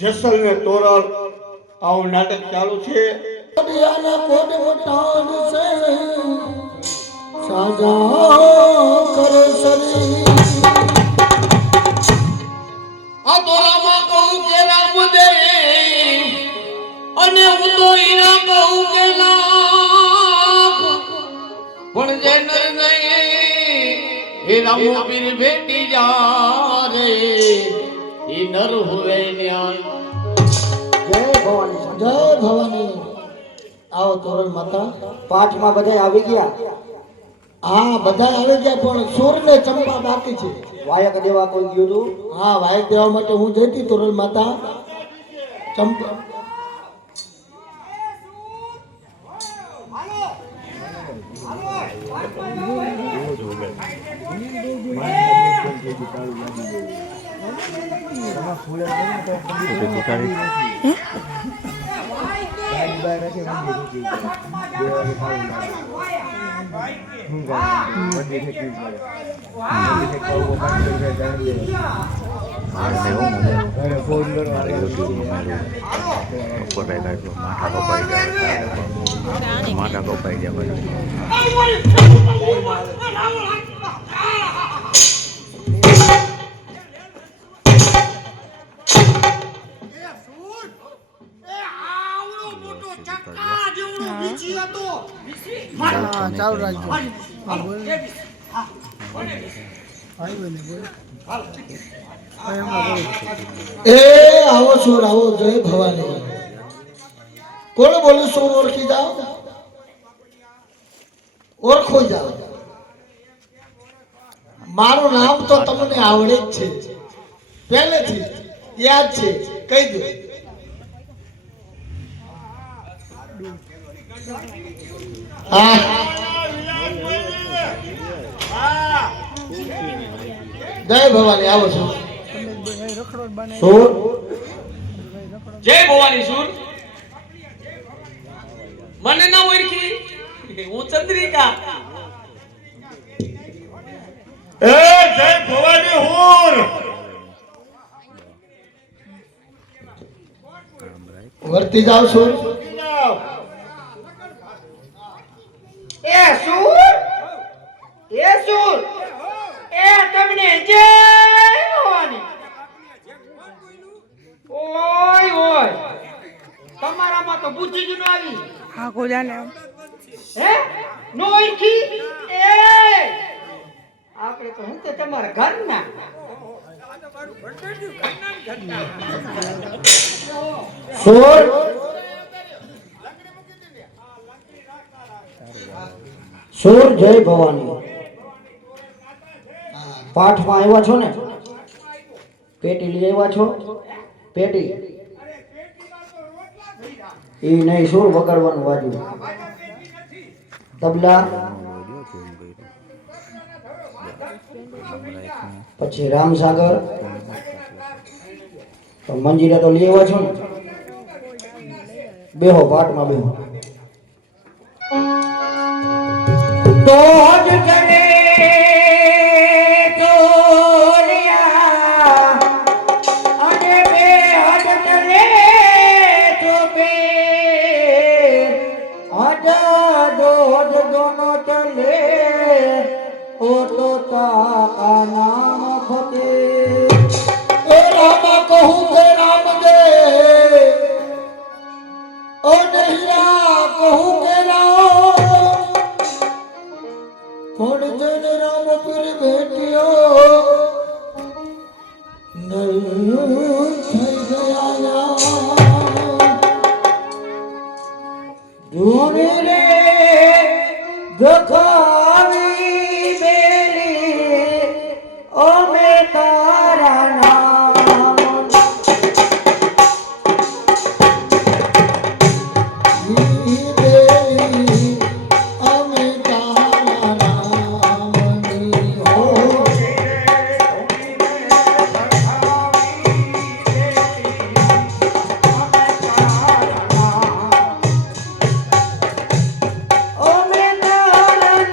જેસલ ને તોરલ આવું નાટક ચાલુ છે. આ તોરામાં કહું કે રામ દે અને હું તો ઈના કહું કે લાખ પણ જે નર નહીં એ રામ પીર ભેટી જા રે ઈ નર હોવે ન્યા. જય ભવાની આવો તોરલ માતા. પાઠમાં બધા આવી ગયા? હા બધા આવી ગયા, પણ સુર ને ચંપા બાકી છે. વાયક દેવા કોઈ ગયું હતું? હા વાયક દેવા માટે હું જઈતી તોરલ માતા. ચંપા માથા કપાઈ ગયા. ચાલુ રાખજો. એ આવો સુર આવો. જય ભવાની. કોણ બોલું? સુર ઓળખી જાઓ, ઓળખો જાઓ. મારું નામ તો તમને આવડે જ છે, પહેલેથી યાદ છે. કહી દો. હા જય ભવાની. આવો છો સુર. જય ભવાની સુર. મને ના ઓળખી? હું ચંદ્રિકા. એ જય ભવાની હુર. વર્તી જાવ સુર. એ સુર, એ સુર, એ તમને જય ભવાની. ઓય ઓય, તમારામાં તો બુદ્ધિ જ ન આવી. હા કોજાને હે નો ઓળખી? એ આપણે તો હું તો તમારા ઘરના. સુર સુર. જય ભવાની. પાઠમાં આવ્યા છો ને? પેટી લઈ આવ્યા છો? પેટી એ નહીં, સુર વગાડવાનું વાજુ. તબલા, પછી રામસાગર, તો મંજીરા તો લઈ આવ્યા છો ને? બેહો, પાઠમાં બેહો. તો જ ચડે તોરિયા અને બે હદ ચડે તો બે હદ દોધ દોનો ચલે ઓ તો તાકા નામ ફતે. એ રામ કહું કે રામ દે, ઓ નહિરા કહું કે રામ. પણ જન રામ પીર ભેટ્યો નહીં થઈ ગયા. ધૂને રે દખાવી બેલી અમે તારા નામ. બેલી અમે તારા નામની હો. અમે તારા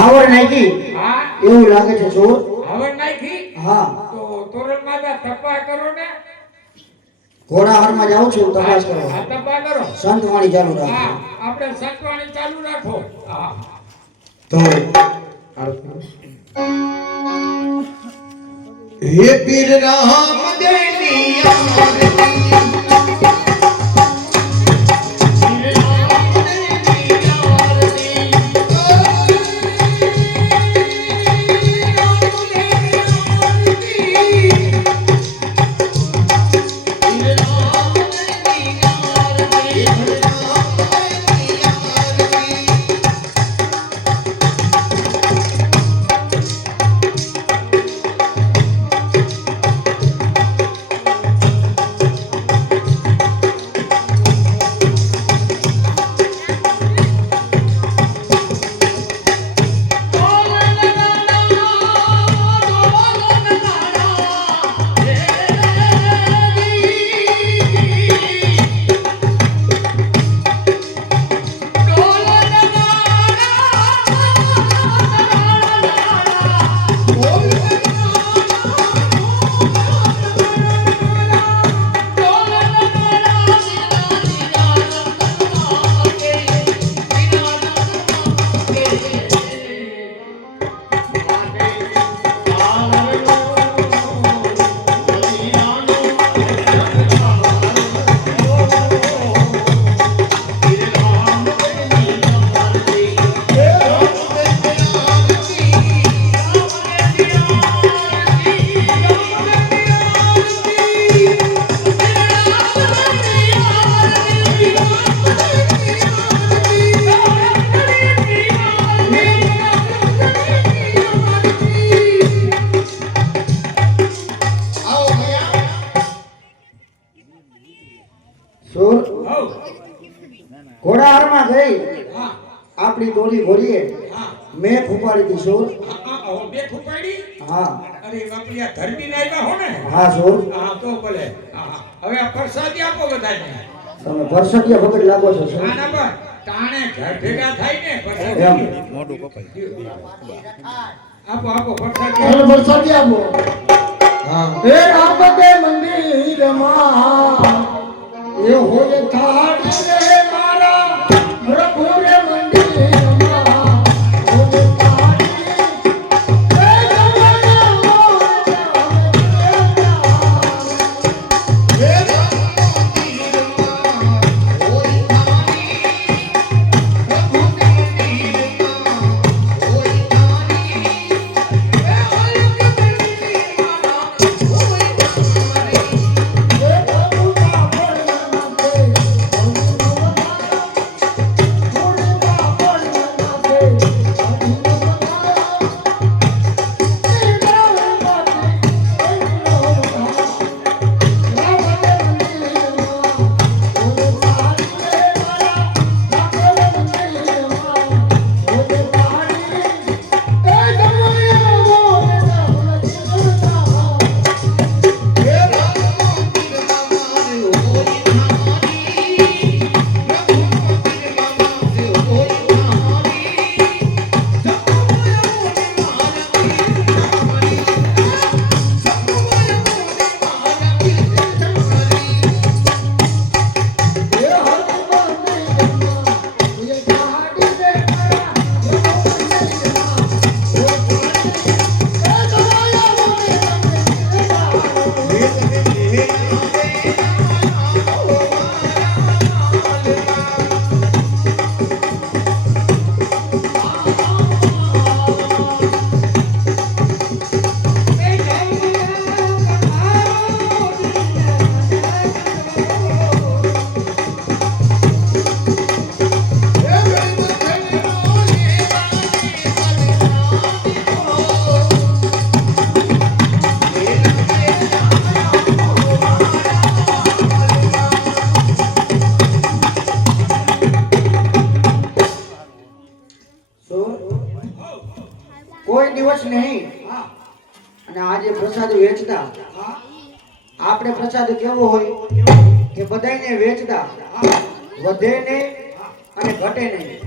હાવર નાખી હા એવું લાગે છે ચોર. હવે નાખી હા તો તોરણ માતા તપા કરો ને ઘોડા હારમાં જાઉં છું તપાસ કરો. આ તપા કરો સંત વાણી ચાલુ હા રાખો. આપણે સત્વાણી ચાલુ રાખો હા તો હે પીર રામ દેનિયા ચોર હો ઘોડા હારમાં ગઈ હા આપણી દોડી ઘોડીએ હા મેં ફૂપાડી હતી ચોર. બે ફૂપાડી હા અરે બાપલિયા ધરબીને આવ્યા હો ને હા ચોર. હા તો ભલે હા હવે આ પ્રસાદી આપો બધાને તમે ભરસકિયા ભગત લાગો છો ચોર. આના પર તાણે ઘર ભેગા થાય ને એમ પ્રસાદી મોઢું કપાય. આપો આપો પ્રસાદી ચાલો વરસાદી આપો. હા હે રામ દે મંદિરમાં એ હોય થાળી રે મારા પ્રભુ રે મંદિરમાં હોય થાળી હે જમના કોઈ દિવસ નહીં અને આજે પ્રસાદ વેચતા આપણે પ્રસાદ કેવો હોય કે બધાયને વેચતા વધે નહીં અને ઘટે નહીં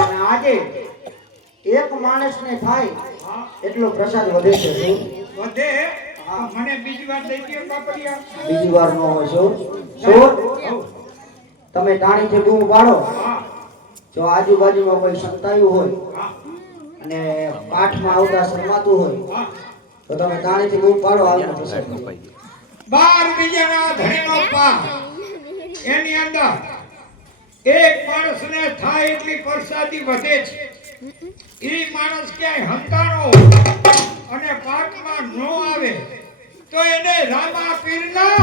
અને આજે એક માણસને થાય એટલો પ્રસાદ વધે છે શું? વધે મને બીજી વાર દઈ દો બાપડિયા. બીજી વાર નો હોય શું? શું? તમે ટાણીથી બૂમ પાડો. જો આજુબાજુમાં કોઈ સંતાયું હોય અને પાઠમાં આવતા શરમાતું હોય તો તમે ટાણીથી બૂમ પાડો આગળ પ્રસાદ. કપાઈ ગયા. 12 બીજાના ધણીનો પાક એની અંદર એક માણસને થાય એટલી પ્રસાદી વધે છે. ઈ માણસ ક્યાંય હંતાણો અને પાકમાં ન આવે તો એને રામા પીરના